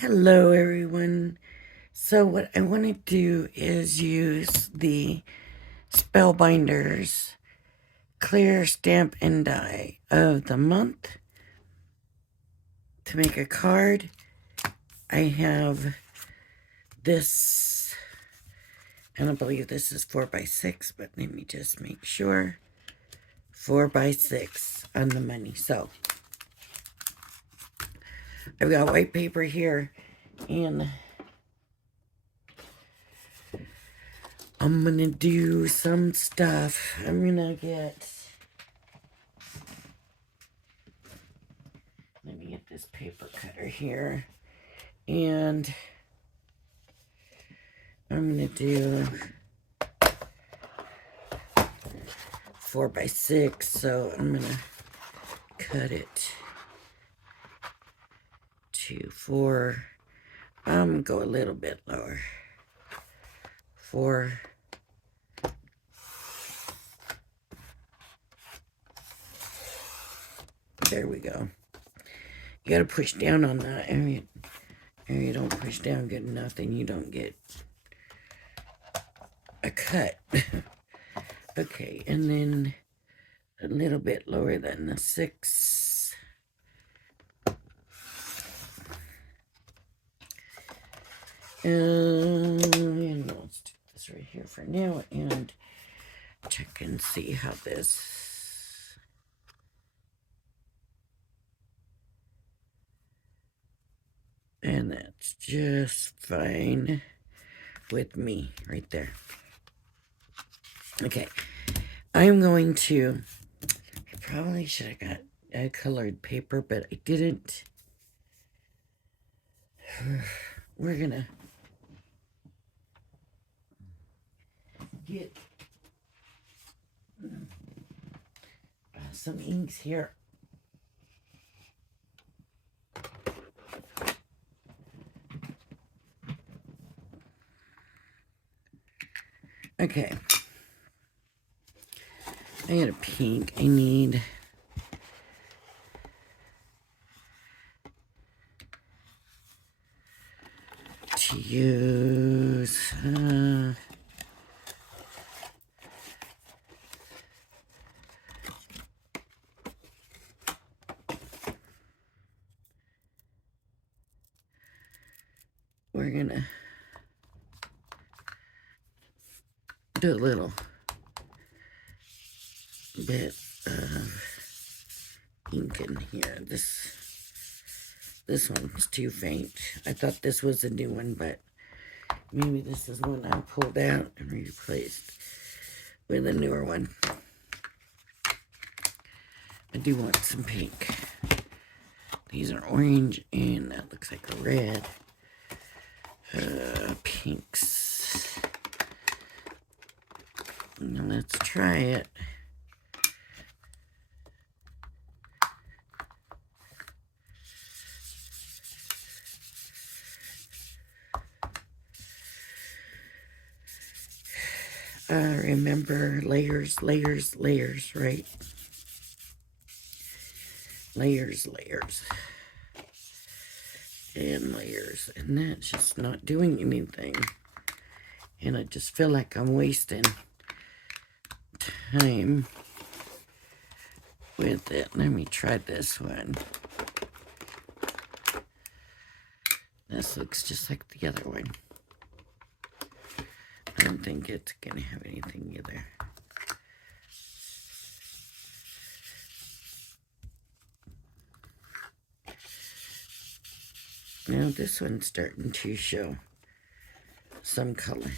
Hello everyone. So what I want to do is use the Spellbinders clear stamp and die of the month to make a card. I have this, and I believe this is 4x6, but let me just make sure. 4x6 on the money. So I've got white paper here, and I'm gonna do some stuff. I'm gonna get, let me get this paper cutter here, and I'm gonna do 4x6, so I'm gonna cut it to 4. I'm gonna go a little bit lower. 4. There we go. You gotta push down on that. If you don't push down good enough, then you don't get a cut. Okay, and then a little bit lower than the 6. And let's do this right here for now and check and see how this. And that's just fine with me right there. Okay, I'm going to, I probably should have got a colored paper, but I didn't. We're gonna get some inks here. Okay. I got a pink. I need to use we're gonna do a little bit of ink in here. This one's too faint. I thought this was a new one, but maybe this is one I pulled out and replaced with a newer one. I do want some pink. These are orange, and that looks like a red. Pinks. Now let's try it. Remember layers, layers, layers, right? Layers, layers, and layers, and that's just not doing anything. And I just feel like I'm wasting time with it. Let me try this one. This looks just like the other one. I don't think it's gonna have anything either. Now this one's starting to show some color.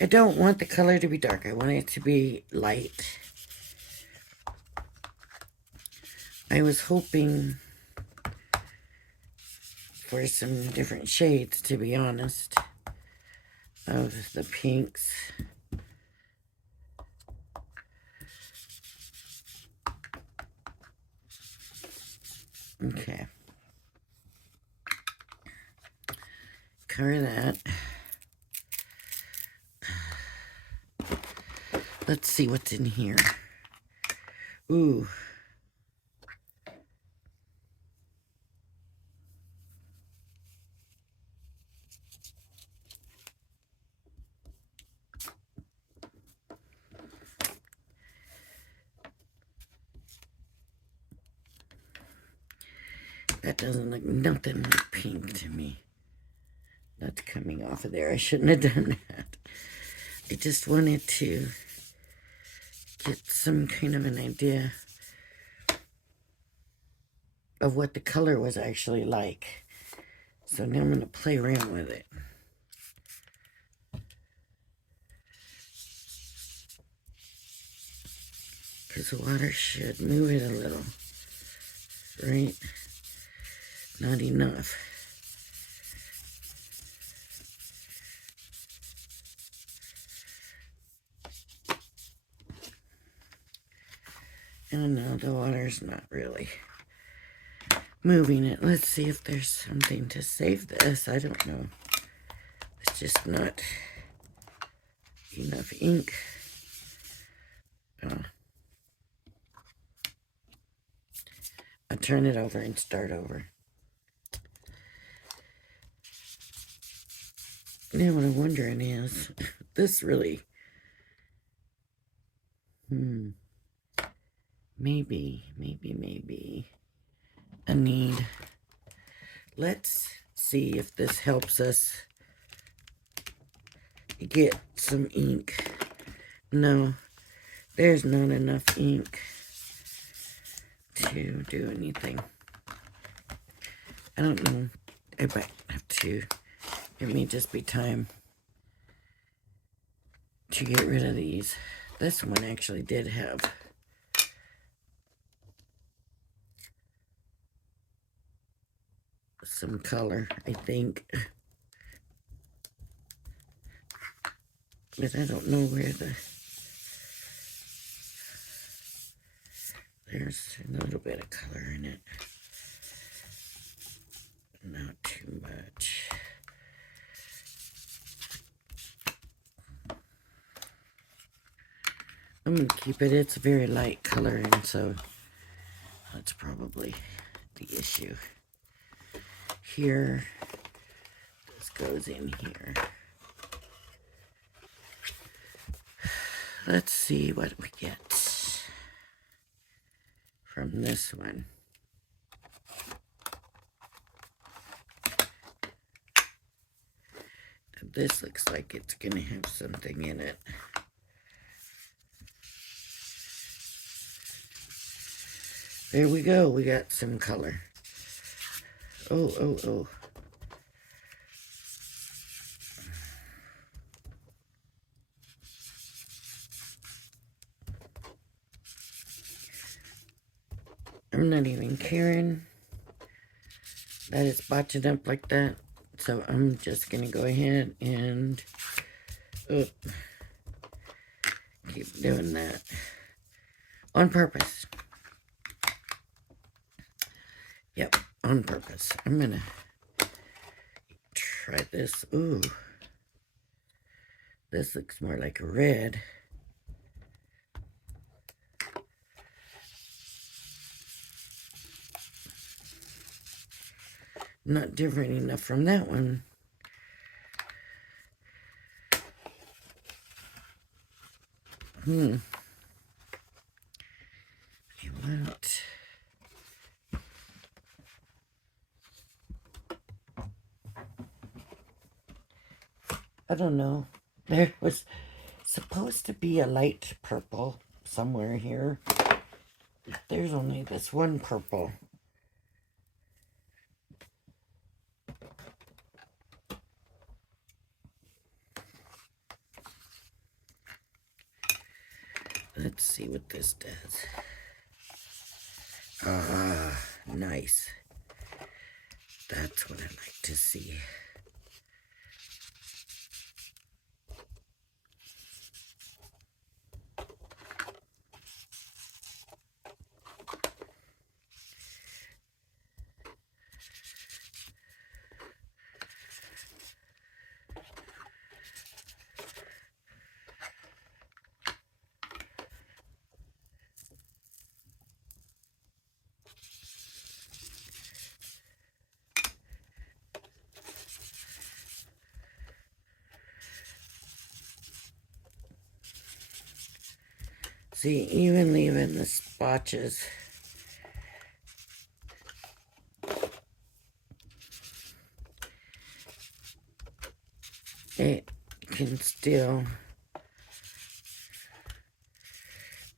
I don't want the color to be dark. I want it to be light. I was hoping for some different shades, to be honest, of the pinks. Okay. Cover that. Let's see what's in here. Ooh. That doesn't look nothing like pink to me. That's coming off of there. I shouldn't have done that. I just wanted to get some kind of an idea of what the color was actually like. So now I'm going to play around with it. Because the water should move it a little, right? Not enough. And no, the water's not really moving it. Let's see if there's something to save this. I don't know. It's just not enough ink. I'll turn it over and start over. Now what I'm wondering is, this really, maybe a need. Let's see if this helps us get some ink. No, there's not enough ink to do anything. I don't know. I might have to. It may just be time to get rid of these. This one actually did have some color, I think. But I don't know where there's a little bit of color in it. Not too much. I'm going to keep it. It's a very light color, and so that's probably the issue. Here, this goes in here. Let's see what we get from this one. This looks like it's going to have something in it. There we go. We got some color. Oh. I'm not even caring that it's botching up like that. So I'm just going to go ahead and keep doing that on purpose. Yep, on purpose. I'm going to try this. Ooh. This looks more like a red. Not different enough from that one. I don't know. There was supposed to be a light purple somewhere here. There's only this one purple. Let's see what this does. Ah, nice. That's what I like to see. See, even leaving the spotches it can still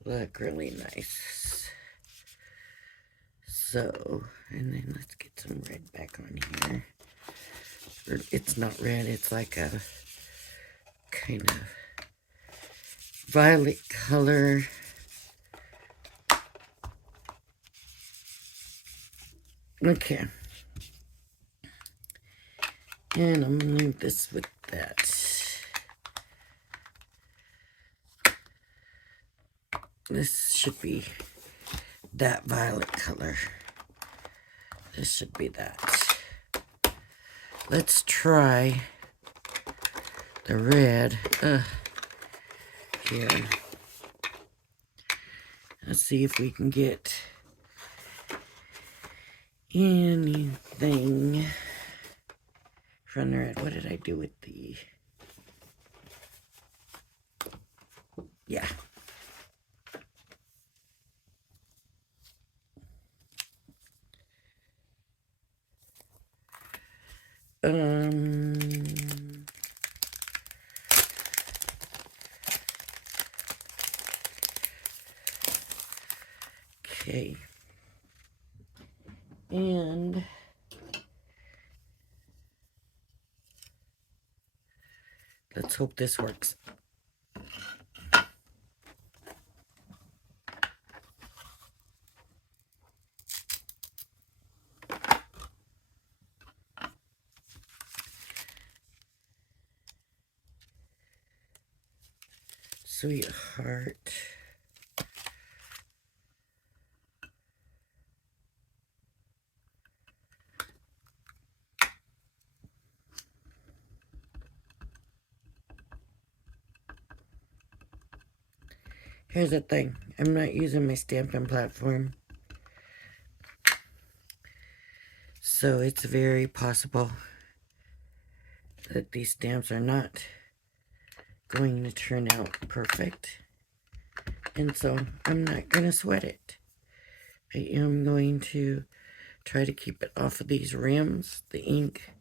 look really nice. So, and then let's get some red back on here. Or it's not red, it's like a kind of violet color. Okay. And I'm going to leave this with that. This should be that violet color. This should be that. Let's try the red here. Let's see if we can get anything from the red. What did I do with the... Yeah. Okay. And let's hope this works. Sweetheart. Here's the thing. I'm not using my stamping platform. So it's very possible that these stamps are not going to turn out perfect. And so I'm not going to sweat it. I am going to try to keep it off of these rims, the ink,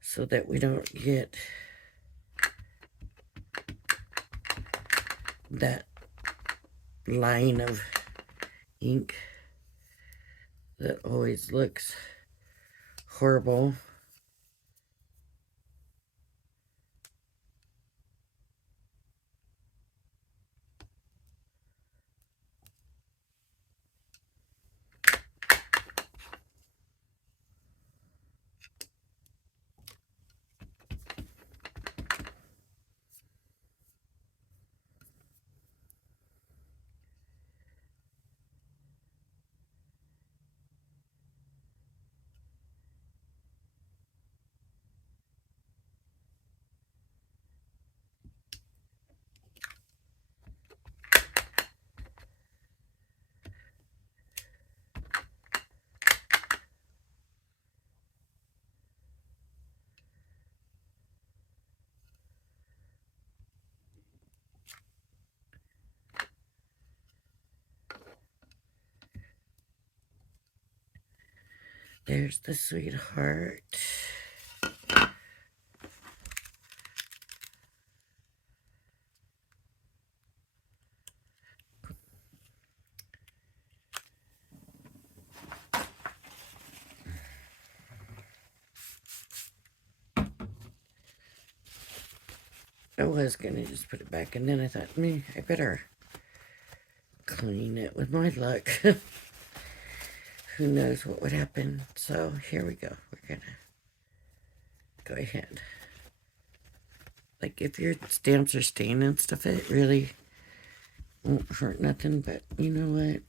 so that we don't get that line of ink that always looks horrible. There's the sweetheart. I was gonna just put it back, and then I thought, I better clean it with my luck. Who knows what would happen. So here we go. We're gonna go ahead. Like, if your stamps are stained and stuff, it really won't hurt nothing, but you know what?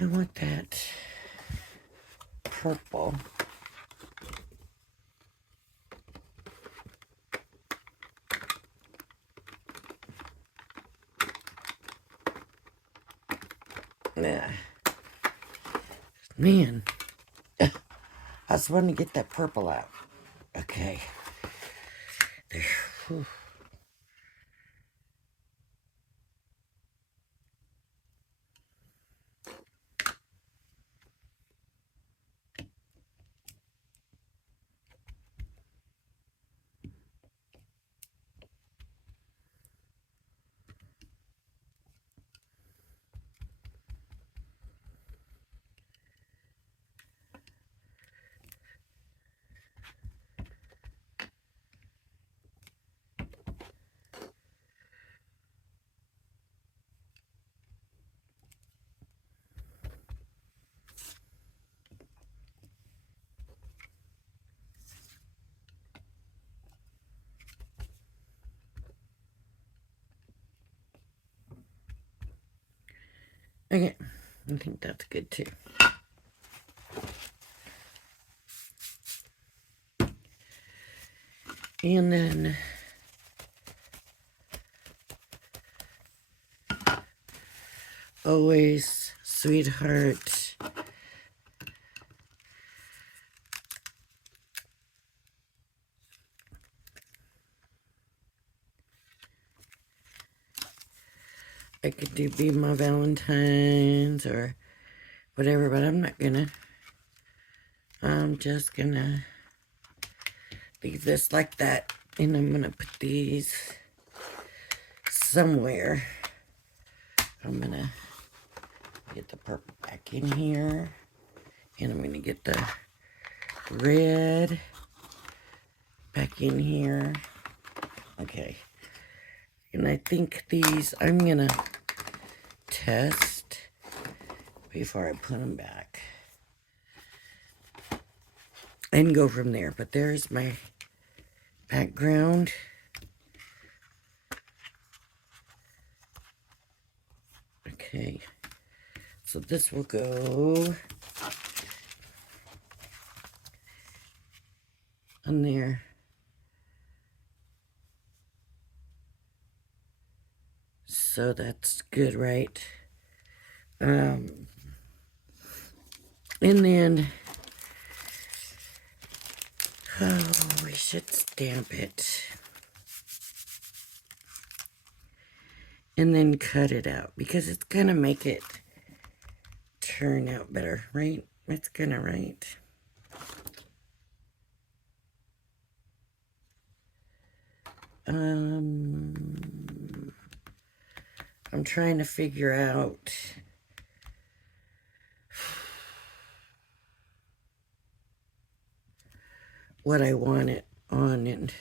I want that purple. Yeah. Man, I was wanting to get that purple out. Okay. There. Whew. Okay, I think that's good too. And then always, sweetheart. I could do Be My Valentine's or whatever, but I'm not gonna. I'm just gonna leave this like that, and I'm gonna put these somewhere. I'm gonna get the purple back in here, and I'm gonna get the red back in here. Okay, and I think these I'm gonna test before I put them back and go from there. But there's my background. Okay, so this will go on there. So that's good, right? And then, oh, we should stamp it. And then cut it out, because it's gonna make it turn out better, right? It's gonna, right? I'm trying to figure out what I want it on, and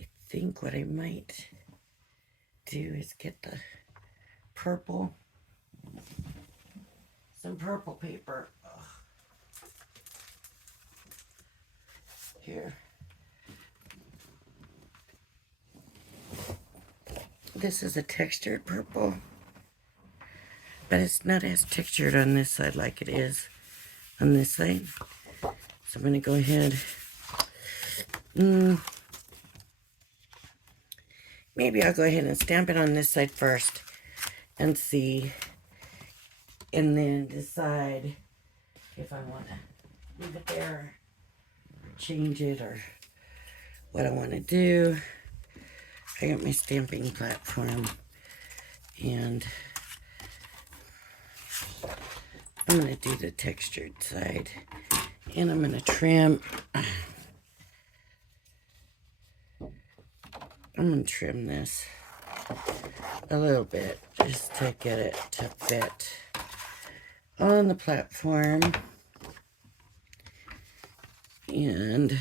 I think what I might do is get the purple, some purple paper. Ugh. Here. This is a textured purple, but it's not as textured on this side like it is on this side. So I'm going to go ahead. Maybe I'll go ahead and stamp it on this side first and see, and then decide if I want to leave it there or change it or what I want to do. I got my stamping platform, and I'm going to do the textured side, and I'm going to trim. I'm going to trim this a little bit just to get it to fit on the platform. And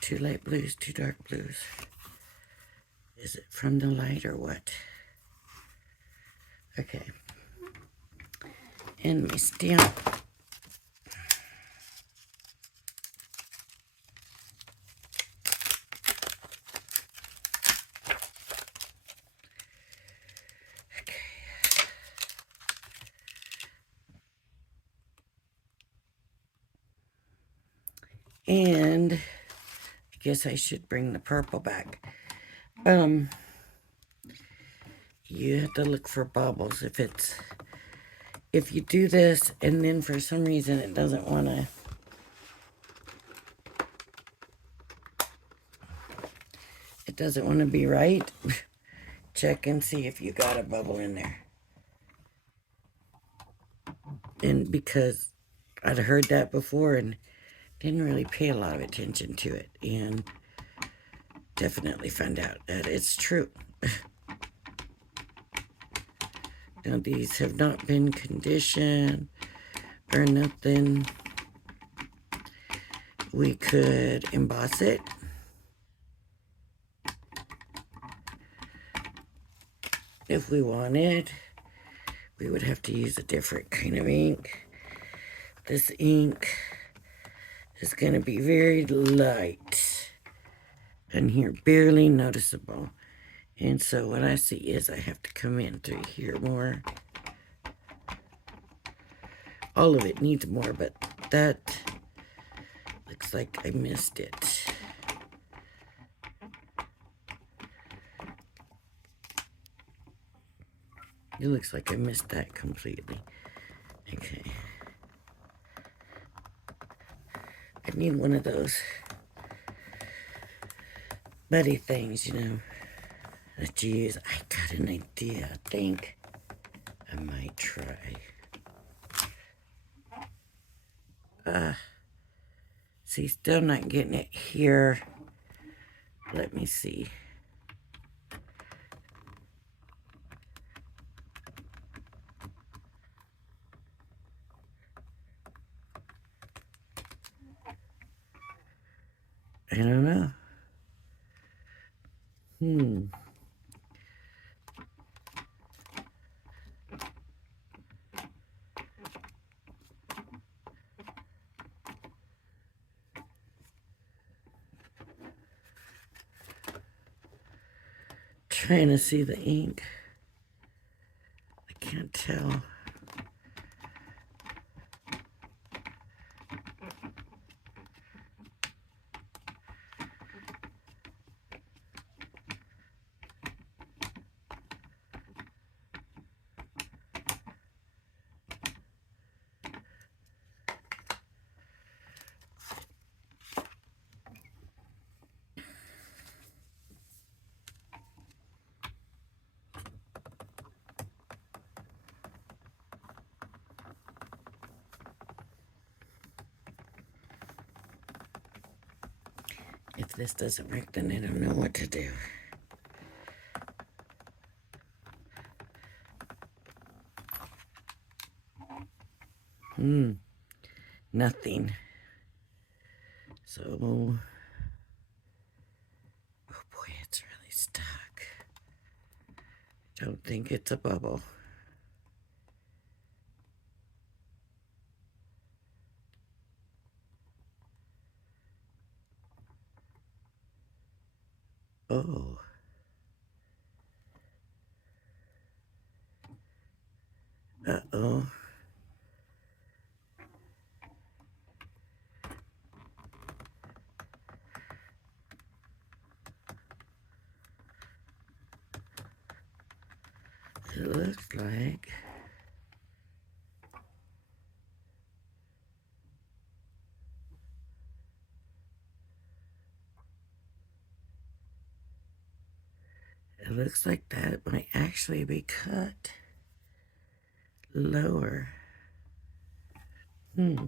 two light blues, two dark blues. Is it from the light or what? Okay. And my stamp. And I guess I should bring the purple back. You have to look for bubbles. If you do this and then for some reason it doesn't want to be right, check and see if you got a bubble in there. And because I'd heard that before and didn't really pay a lot of attention to it, and definitely found out that it's true. Now these have not been conditioned or nothing. We could emboss it. If we wanted, we would have to use a different kind of ink. This ink is going to be very light and here barely noticeable. And so what I see is I have to come in through here more. All of it needs more, but that looks like I missed it. It looks like I missed that completely. Okay. I need one of those buddy things, you know, that you use. I got an idea. I think I might try. See, still not getting it here. Let me see. I don't know. Trying to see the ink. I can't tell. If this doesn't work, then I don't know what to do. Nothing. So, oh boy, it's really stuck. Don't think it's a bubble. Oh. Uh-oh. It looks like that might actually be cut lower. Let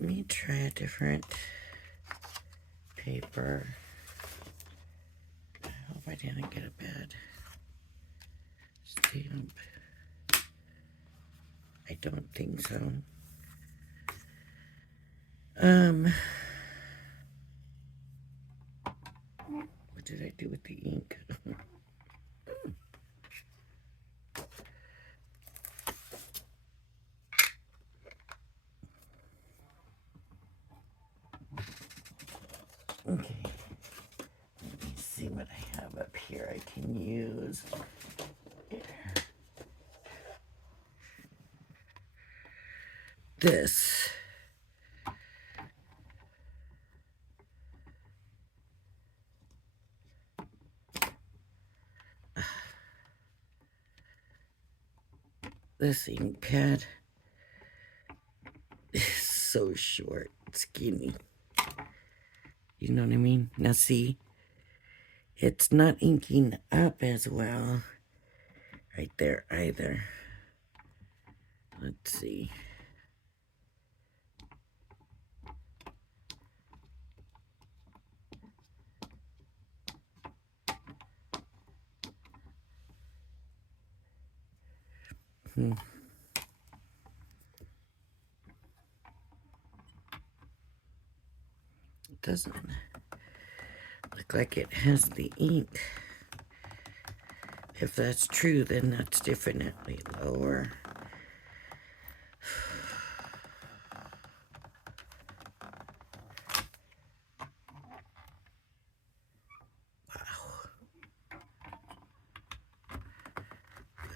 me try a different paper. I hope I didn't get a bad stamp. I don't think so. What did I do with the ink? Okay. Let me see what I have up here I can use. This this ink pad is so short, skinny. You know what I mean? Now see, it's not inking up as well right there either. Let's see. It doesn't look like it has the ink. If that's true, then that's definitely lower. Wow.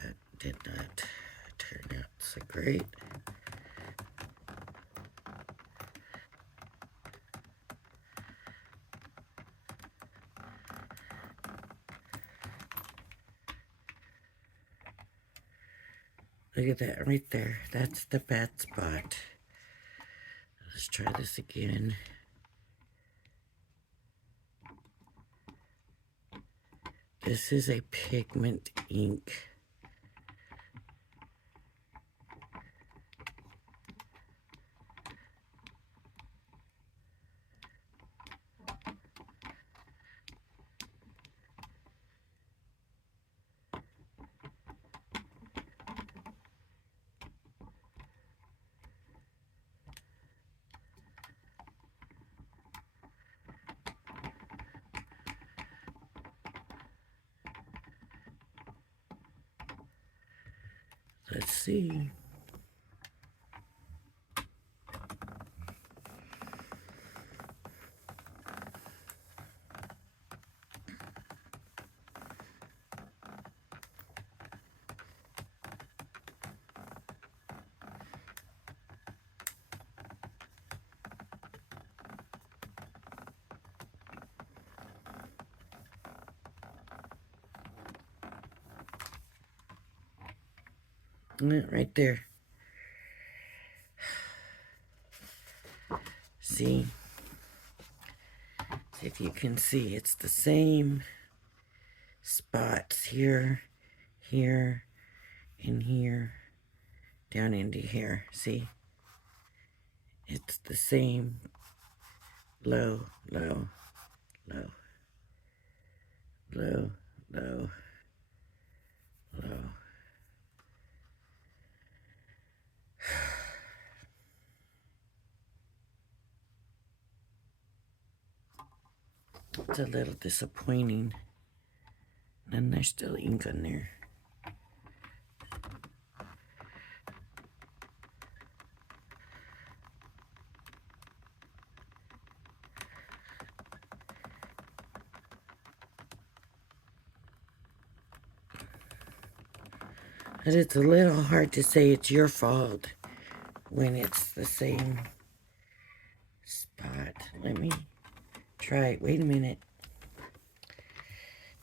That did not turn out so great. Look at that right there. That's the bad spot. Let's try this again. This is a pigment ink. Let's see. Right there. See? See if you can see. It's the same spots here, here, and here, down into here. See? It's the same low, low, low, low, low, low. It's a little disappointing. And there's still ink on there. But it's a little hard to say it's your fault when it's the same spot. Let me try it. Wait a minute.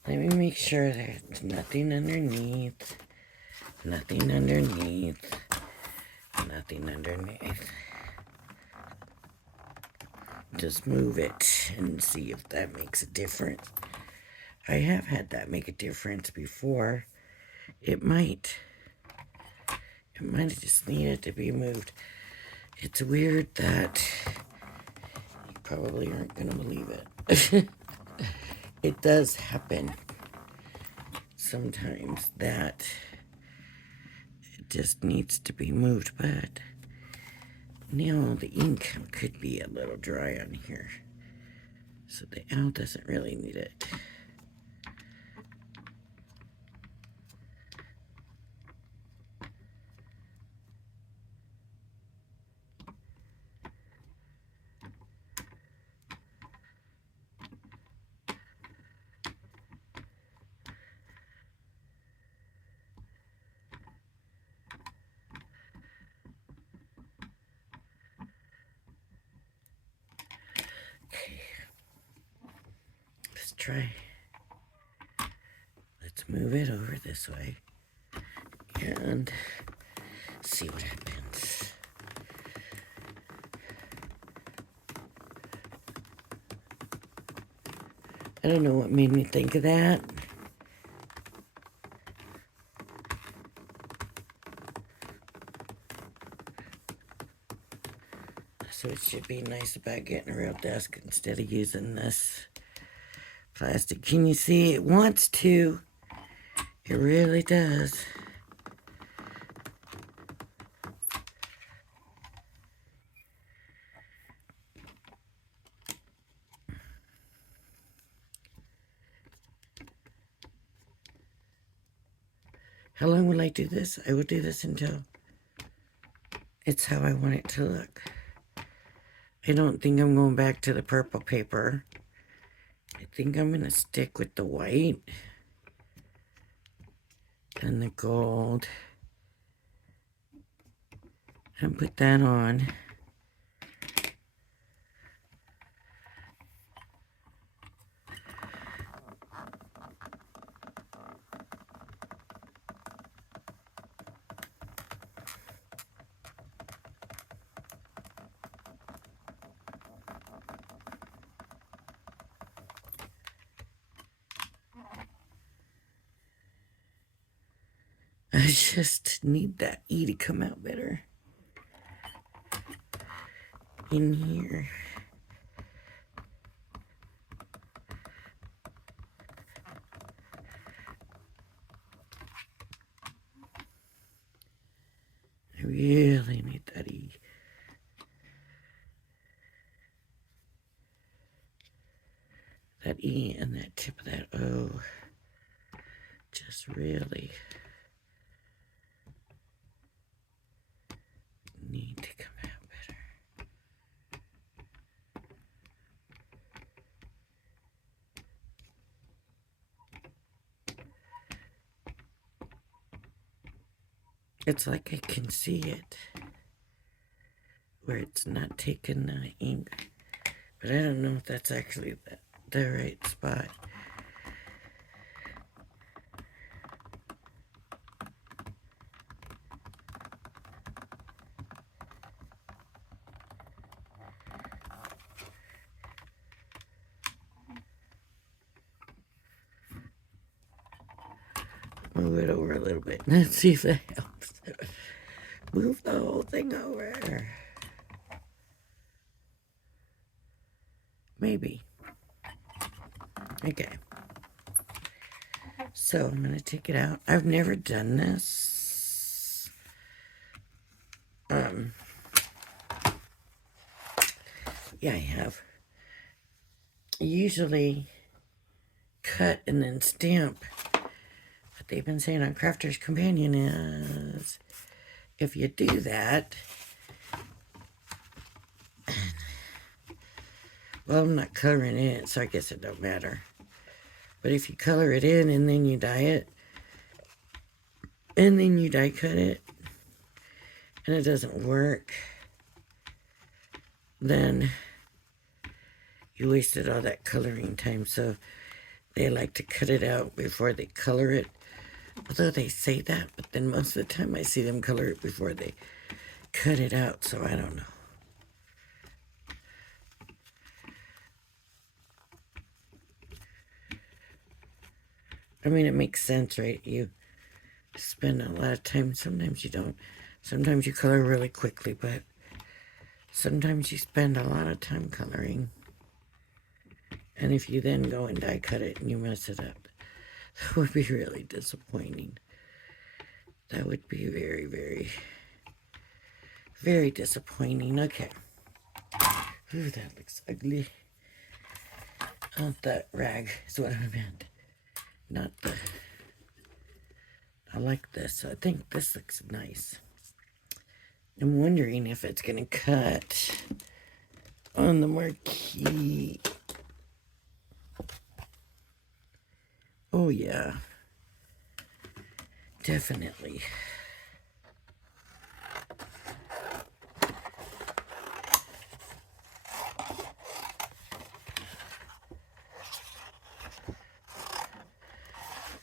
Let me make sure there's nothing underneath. Nothing underneath. Nothing underneath. Just move it and see if that makes a difference. I have had that make a difference before. It might have just needed to be moved. It's weird that you probably aren't going to believe it. It does happen sometimes that it just needs to be moved, but now the ink could be a little dry on here. So the owl doesn't really need it. Okay, let's try. Let's move it over this way. And Let's see what happens. I don't know what made me think of that. So it should be nice about getting a real desk instead of using this plastic. Can you see it wants to? It really does. How long will I do this? I will do this until it's how I want it to look. I don't think I'm going back to the purple paper. I think I'm going to stick with the white and the gold and put that on. I just need that E to come out better in here. I really need that E. That E and that tip of that O just really need to come out better. It's like I can see it where it's not taking the ink, but I don't know if that's actually the right spot. Move it over a little bit. Let's see if that helps. Move the whole thing over. Maybe. Okay. So I'm going to take it out. I've never done this. Yeah, I have. I usually cut and then stamp. What they've been saying on Crafter's Companion is if you do that, well, I'm not coloring it, so I guess it don't matter. But if you color it in and then you dye it, and then you die cut it, and it doesn't work, then you wasted all that coloring time. So they like to cut it out before they color it. Although they say that, but then most of the time I see them color it before they cut it out, so I don't know. I mean, it makes sense, right? You spend a lot of time. Sometimes you don't. Sometimes you color really quickly, but sometimes you spend a lot of time coloring. And if you then go and die cut it and you mess it up, that would be really disappointing. That would be very, very, very disappointing. Okay. Ooh, that looks ugly. Not that rag is what I meant. Not the... I like this. I think this looks nice. I'm wondering if it's going to cut on the marquee. Oh, yeah. Definitely.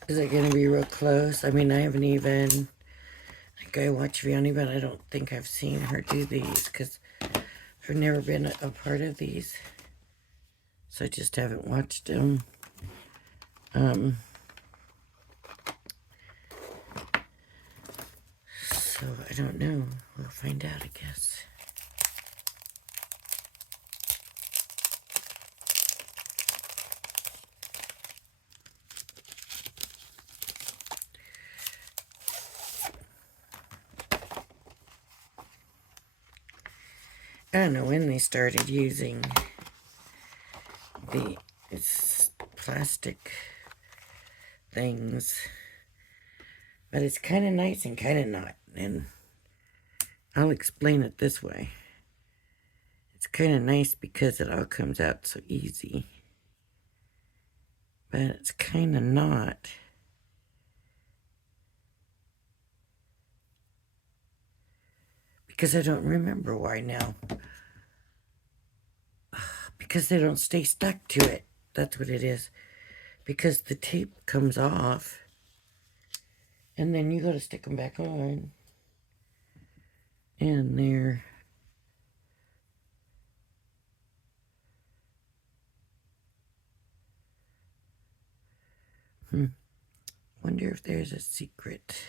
Is it going to be real close? I mean, I haven't even Like I watch Vianney, but I don't think I've seen her do these because I've never been a part of these. So I just haven't watched them. So I don't know. We'll find out, I guess. I don't know when they started using it's plastic things, but it's kind of nice and kind of not. And I'll explain it this way. It's kind of nice because it all comes out so easy, but it's kind of not. Because I don't remember why now. Because they don't stay stuck to it. That's what it is. Because the tape comes off, and then you got to stick them back on. And they're... Wonder if there's a secret.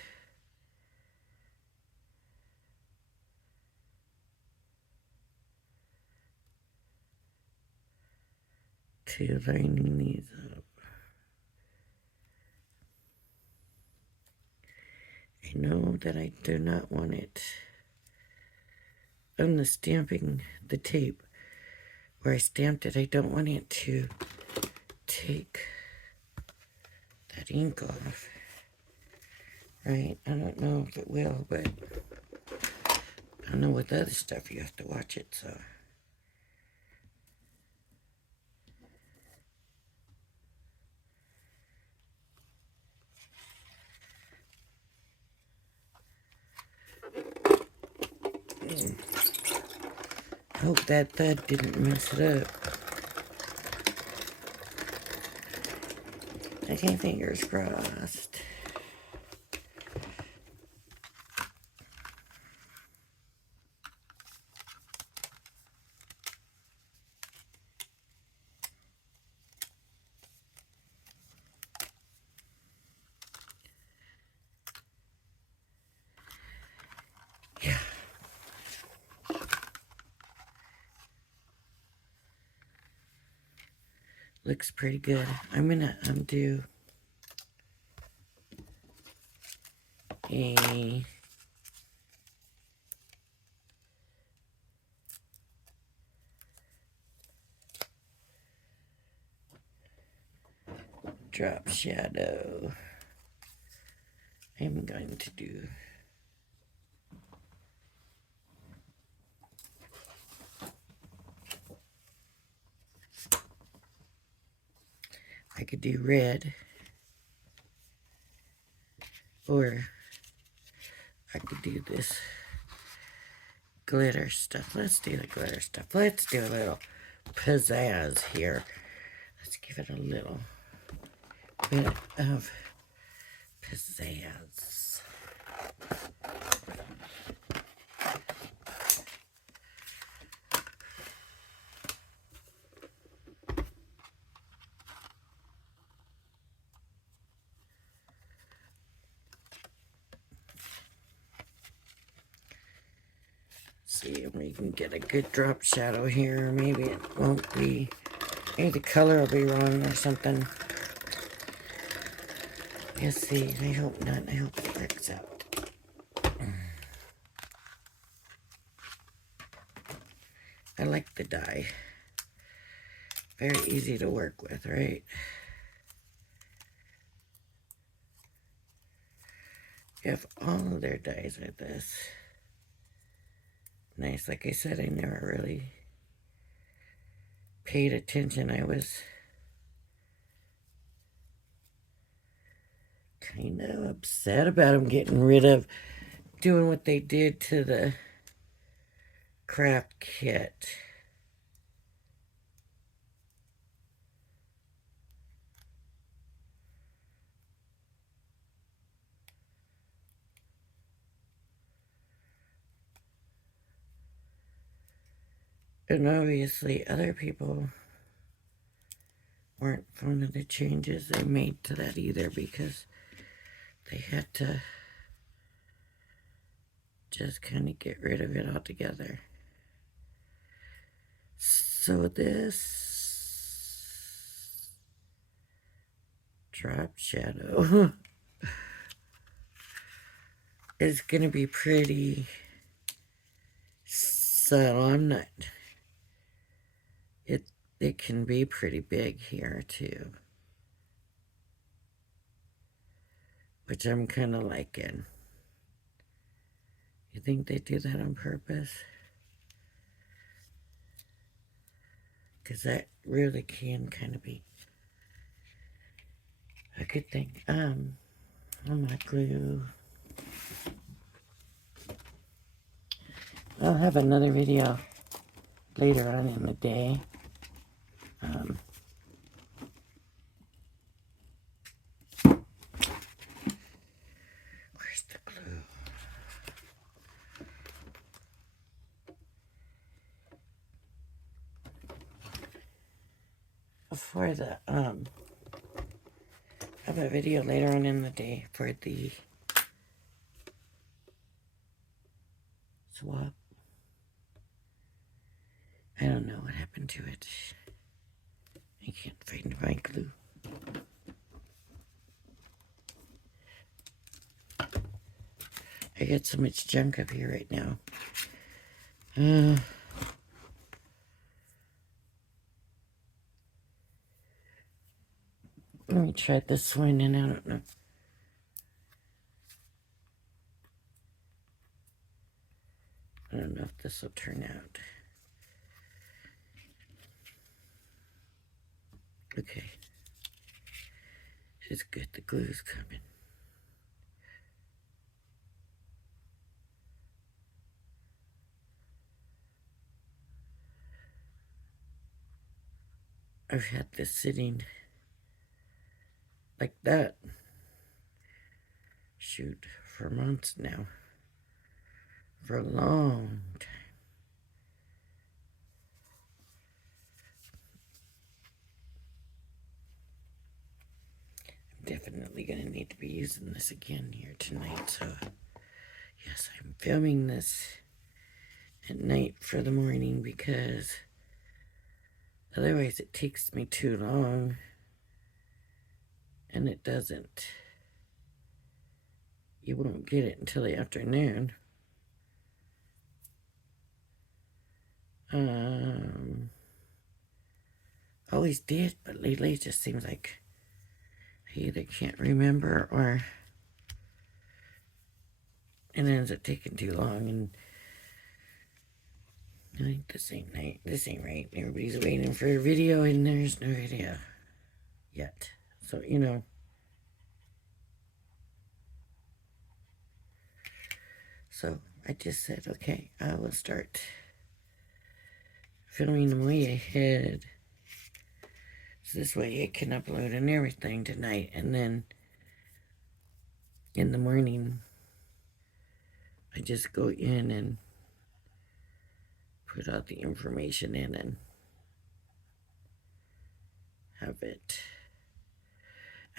To lining these up. I know that I do not want it on the stamping, the tape where I stamped it. I don't want it to take that ink off. Right? I don't know if it will, but I know with other stuff you have to watch it, so. I hope that thud didn't mess it up. Okay, fingers crossed. Yeah. Looks pretty good. I'm gonna undo a drop shadow. I'm going to do I could do red, or I could do this glitter stuff. Let's do the glitter stuff. Let's do a little pizzazz here. Let's give it a little bit of pizzazz. See if we can get a good drop shadow here. Maybe it won't be, maybe the color will be wrong or something. Let's see, I hope not. I hope it works out. I like the dye. Very easy to work with, right? If all of their dyes are this nice, like I said, I never really paid attention. I was kind of upset about them getting rid of doing what they did to the craft kit. And obviously other people weren't fond of the changes they made to that either, because they had to just kind of get rid of it altogether. So this drop shadow is going to be pretty subtle. I'm not... It can be pretty big here too, which I'm kind of liking. You think they do that on purpose? Because that really can kind of be a good thing. I'm gonna glue. I'll have another video later on in the day. Where's the glue? For the, I have a video later on in the day for the swap. I don't know what happened to it. I can't find my glue. I got so much junk up here right now. Let me try this one, and I don't know. I don't know if this will turn out. Okay. It's good, the glue's coming. I've had this sitting like that, shoot, for months now. For a long time. I'm definitely going to need to be using this again here tonight, so yes, I'm filming this at night for the morning because otherwise it takes me too long, and it doesn't. You won't get it until the afternoon. Always did, but lately it just seems like I either can't remember or it ends up taking too long, and I think this ain't right. Everybody's waiting for a video and there's no video yet. So, you know. So I just said, okay, I will start filming way ahead. So this way I can upload and everything tonight, and then in the morning I just go in and put all the information in and have it.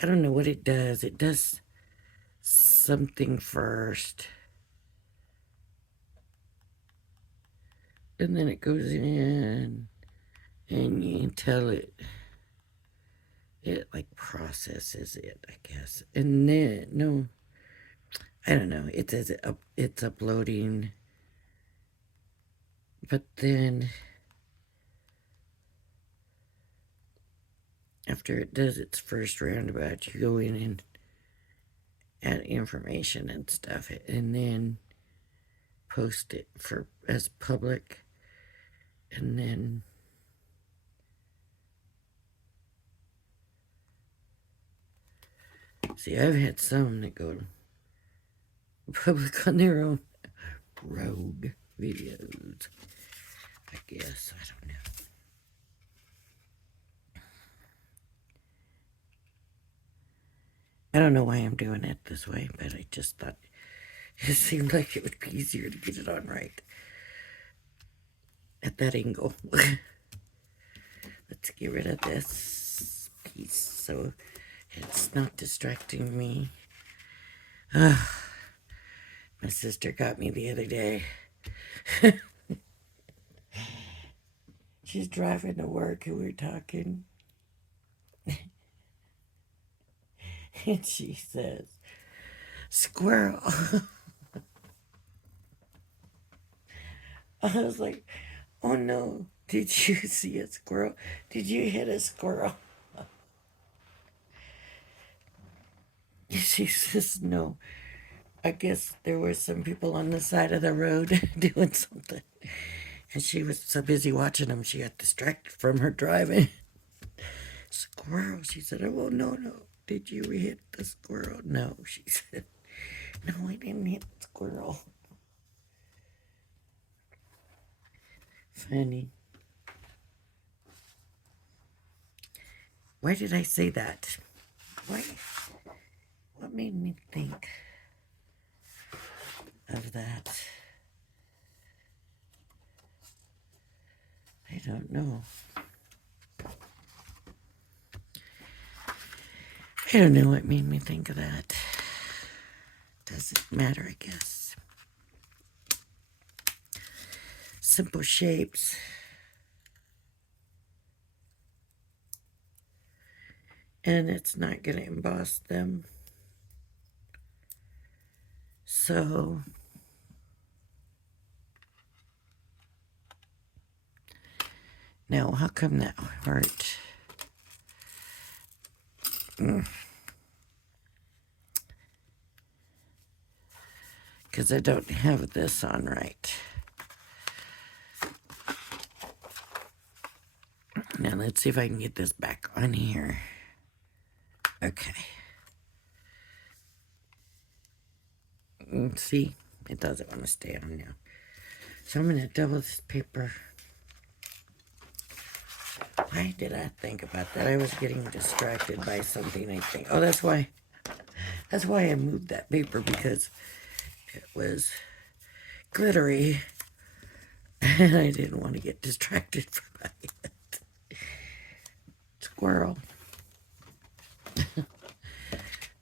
I don't know what it does. It does something first, and then it goes in and you tell it like processes it, I guess. And then, no, I don't know. It says it's uploading, but then after it does its first roundabout, you go in and add information and stuff, and then post it as public, and then see, I've had some that go public on their own rogue videos, I guess. I don't know. I don't know why I'm doing it this way, but I just thought it seemed like it would be easier to get it on right. at that angle. Let's get rid of this piece so it's not distracting me. My sister got me the other day. She's driving to work and we're talking. And she says, "Squirrel." I was like, "Oh no, did you see a squirrel? Did you hit a squirrel?" She says, "No. I guess there were some people on the side of the road doing something." And she was so busy watching them, she got distracted from her driving. "Squirrel," she said. "Oh, no, no. Did you hit the squirrel?" "No," she said. "No, I didn't hit the squirrel." Funny. Why did I say that? Why? What made me think of that? I don't know. I don't know what made me think of that. Doesn't matter, I guess. Simple shapes. And it's not going to emboss them. So now, how come that heart? Because I don't have this on right. Now let's see if I can get this back on here. Okay. See, it doesn't want to stay on now. So I'm going to double this paper. Why did I think about that? I was getting distracted by something, I think. Oh, that's why. That's why I moved that paper, because it was glittery. And I didn't want to get distracted by it. Squirrel.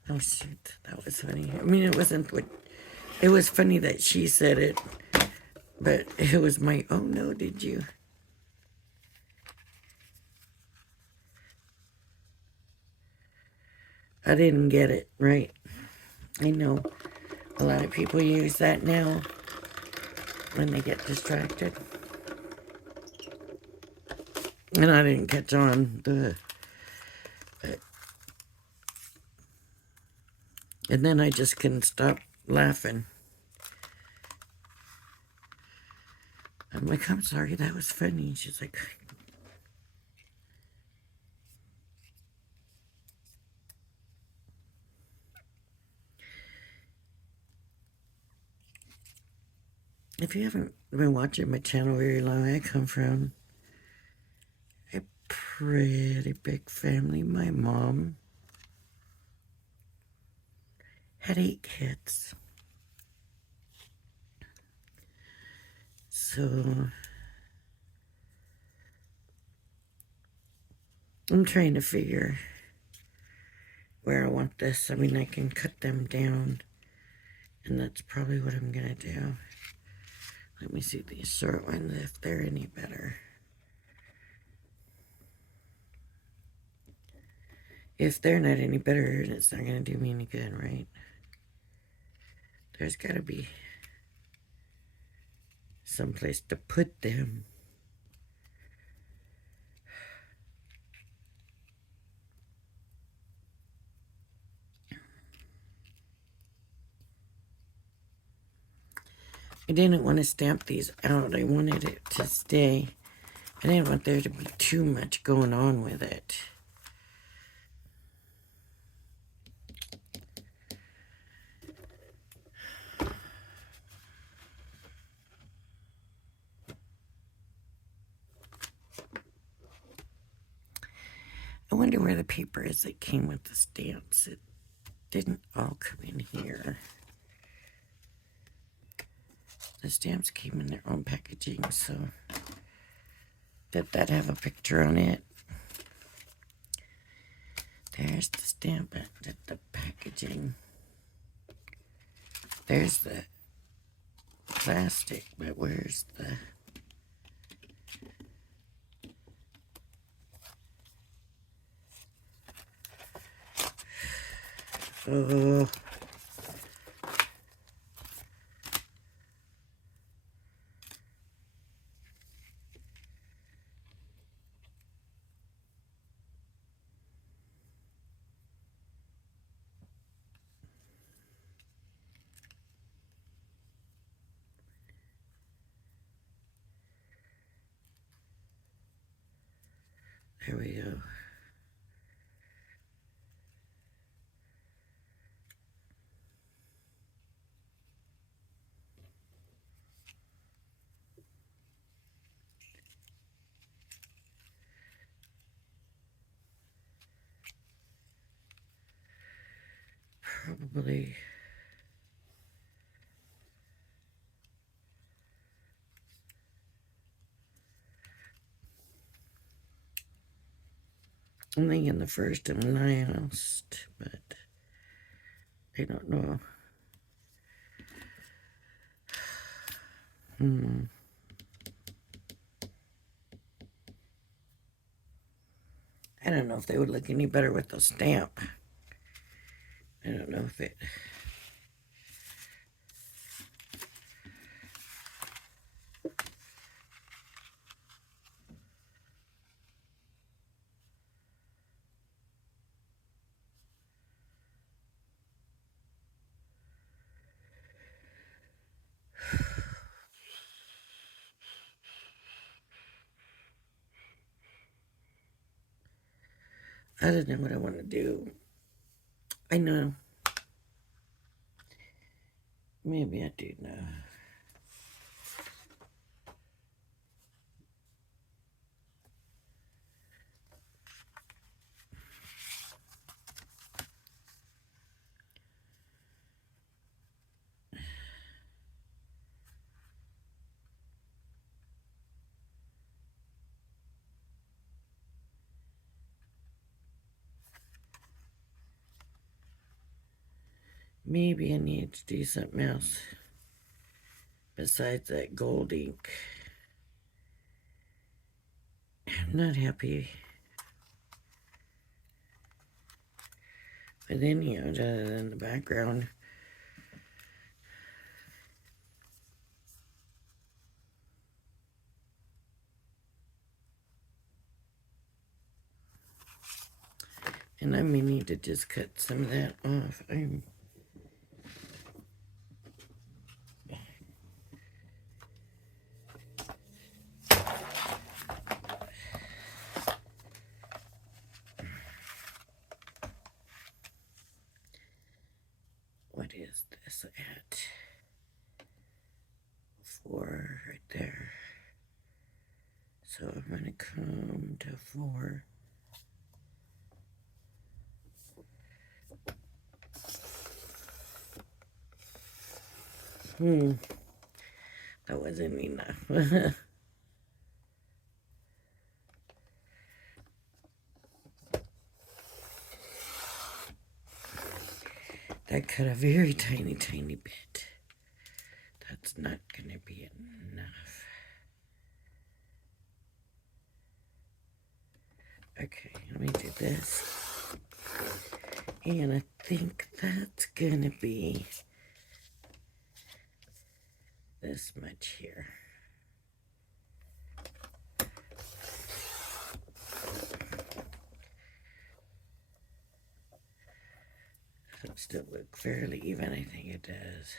Oh, shit. That was funny. I mean, it wasn't what... It was funny that she said it, but it was my, "Oh no, did you?" I didn't get it right. I know a lot of people use that now when they get distracted. And I didn't catch on. And then I just couldn't stop laughing. I'm like, "I'm sorry, that was funny." She's like, if you haven't been watching my channel very long, I come from a pretty big family. My mom had 8 kids. So I'm trying to figure where I want this. I mean, I can cut them down, and that's probably what I'm gonna do. Let me see these short ones, if they're any better. If they're not any better, it's not gonna do me any good, right? There's gotta be someplace to put them. I didn't want to stamp these out. I wanted it to stay. I didn't want there to be too much going on with it. I wonder where the paper is that came with the stamps. It didn't all come in here. The stamps came in their own packaging, so Did that have a picture on it? There's the stamp, the packaging. There's the plastic, but where's the... Oh... There we go. Probably... I'm thinking the first and last, but I don't know. I don't know if they would look any better with the stamp. I don't know if it... I don't know what I want to do. I know. Maybe I do know. Maybe I need to do something else besides that gold ink. I'm not happy with any of it other than the background. And I may need to just cut some of that off. What is this at? 4 right there. So I'm going to come to 4. That wasn't enough. That cut a very tiny, tiny bit. That's not going to be enough. Okay, let me do this. And I think that's going to be this much here. It still look fairly even, I think it does.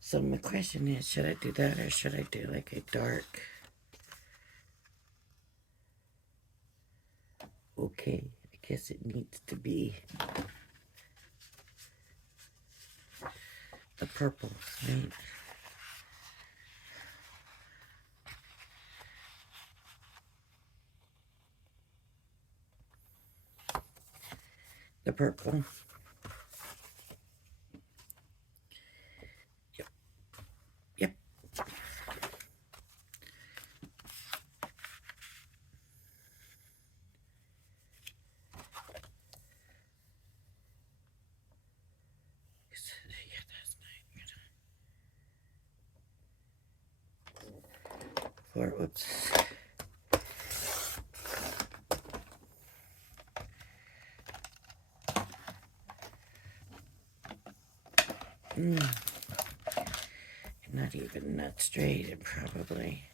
So my question is, should I do that or should I do like a dark? Okay, I guess it needs to be the purple, right? The purple. Yep. Yep. Yeah, that's nice. Four, whoops. Not even that straight, and probably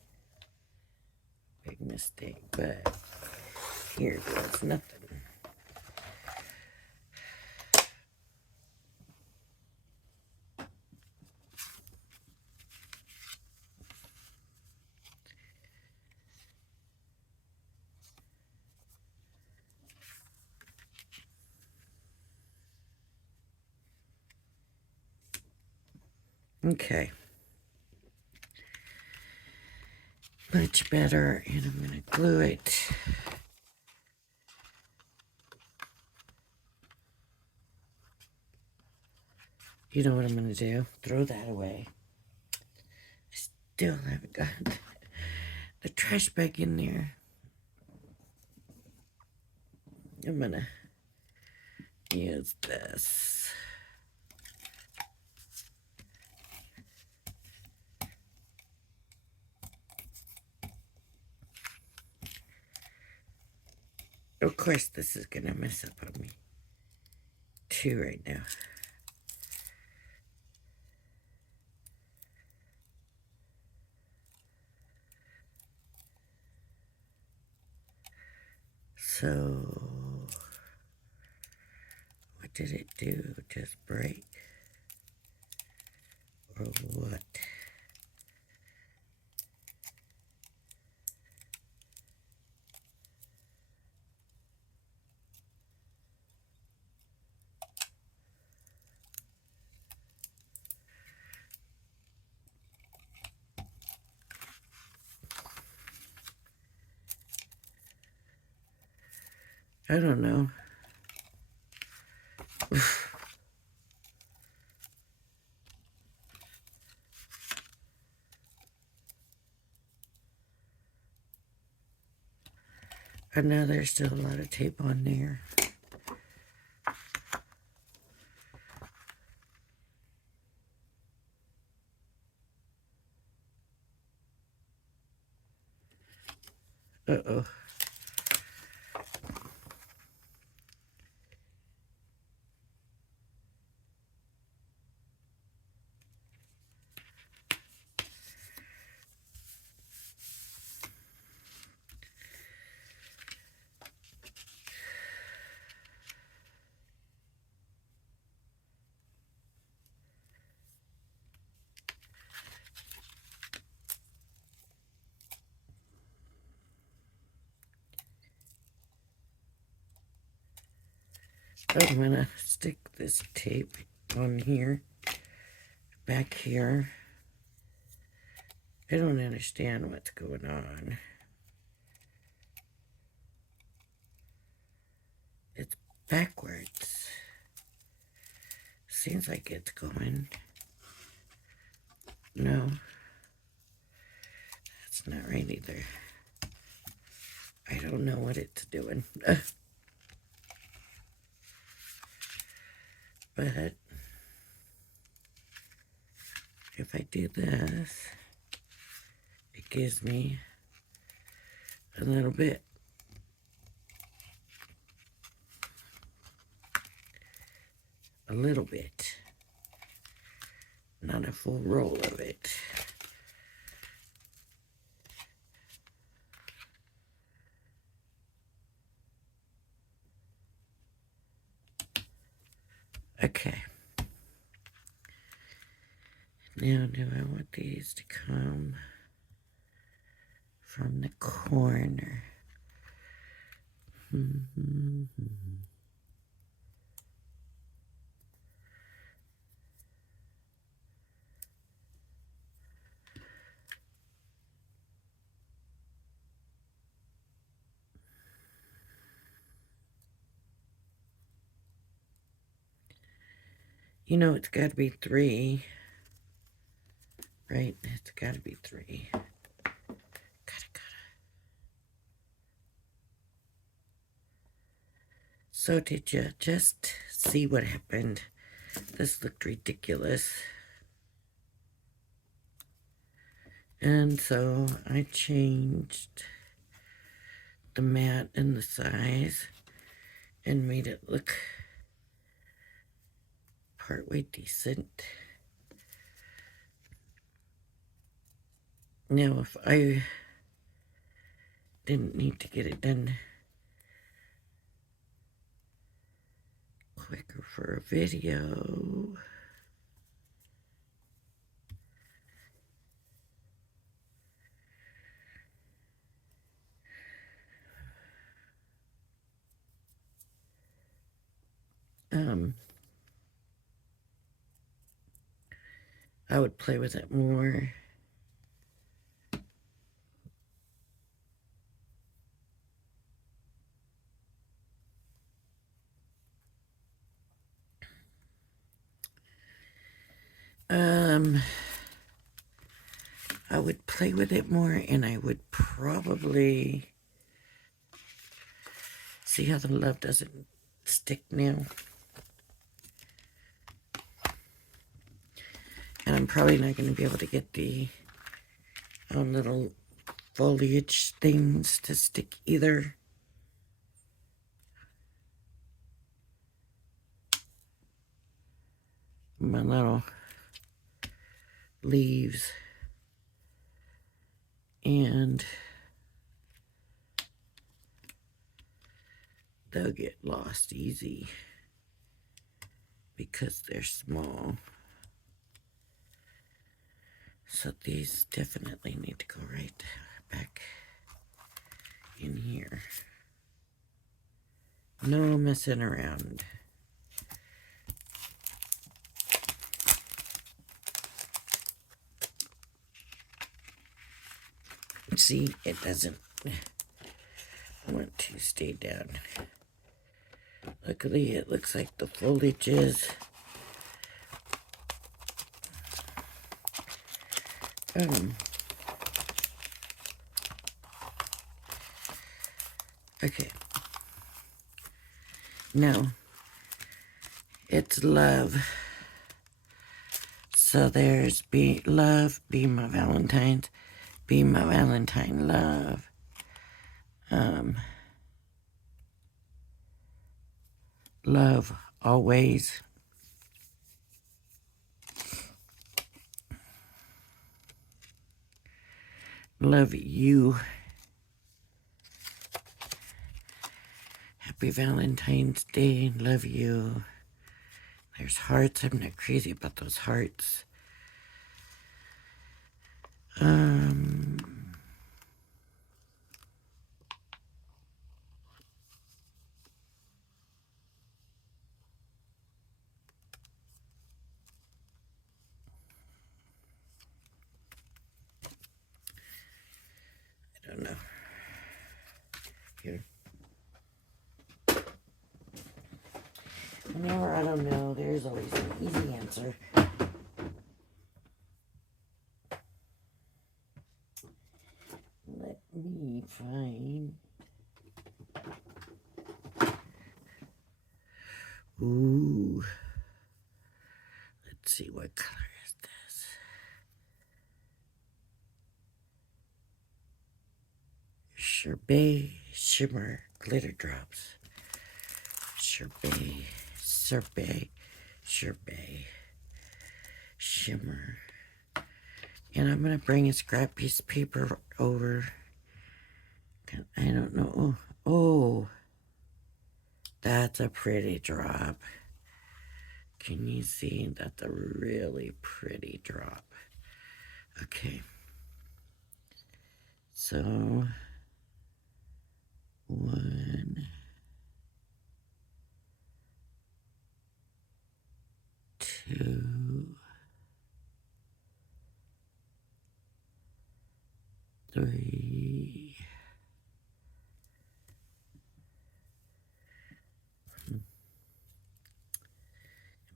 big mistake, but here goes nothing. Okay. Much better, and I'm going to glue it. You know what I'm going to do? Throw that away. I still haven't got the trash bag in there. I'm going to use this. Of course, this is going to mess up on me too right now. So, what did it do? Just break? Or what? I don't know. And now there's still a lot of tape on there. Uh-oh. I'm gonna stick this tape on here, back here. I don't understand what's going on. It's backwards. Seems like it's going. No, that's not right either. I don't know what it's doing. But if I do this, it gives me a little bit. A little bit. Not a full roll of it. Okay. Now, do I want these to come from the corner? You know, it's got to be 3. Right? It's got to be 3. Gotta. So did you just see what happened? This looked ridiculous. And so I changed the mat and the size and made it look partway decent. Now, if I didn't need to get it done quicker for a video, I would play with it more. I would play with it more, and I would probably see how the love doesn't stick now. And I'm probably not going to be able to get the little foliage things to stick either. My little leaves. And they'll get lost easy because they're small. So these definitely need to go right back in here. No messing around. See, it doesn't want to stay down. Luckily, it looks like the foliage is okay. Now, it's love. So there's be love, be my Valentine's, be my Valentine, love. Love always. Love you. Happy Valentine's Day. Love you. There's hearts. I'm not crazy about those hearts. I don't know. Here. Whenever I don't know, there's always an easy answer. Let me find. Ooh. Let's see, what color is this? Sherbet Shimmer Glitter Drops. Sherbet Shimmer. And I'm going to bring a scrap piece of paper over. I don't know. Oh, that's a pretty drop. Can you see? That's a really pretty drop. Okay. So, 1, 3.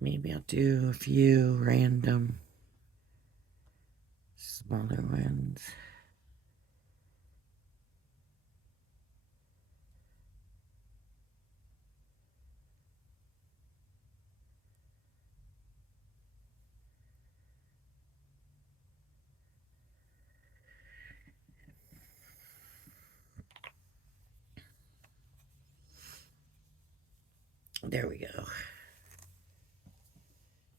Maybe I'll do a few random smaller ones. There we go.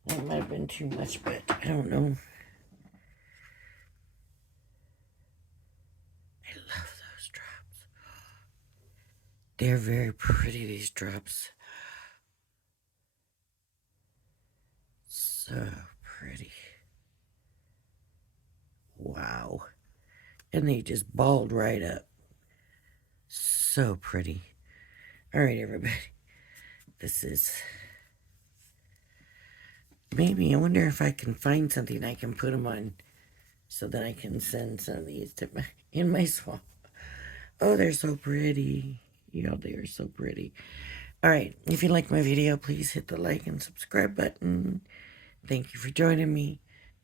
That might have been too much, but I don't know. I love those drops. They're very pretty, these drops. So pretty. Wow. And they just balled right up. So pretty. All right, everybody. This is... Maybe, I wonder if I can find something I can put them on so that I can send some of these to in my swamp. Oh, they're so pretty. Yeah, they are so pretty. All right, if you like my video, please hit the like and subscribe button. Thank you for joining me,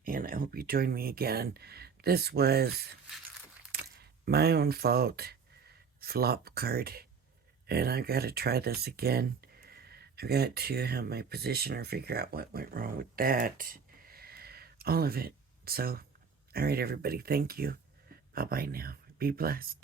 and I hope you join me again. This was my own fault flop card, and I got to try this again. I got to have my positioner figure out what went wrong with that. All of it. So, all right, everybody, thank you. Bye-bye now. Be blessed.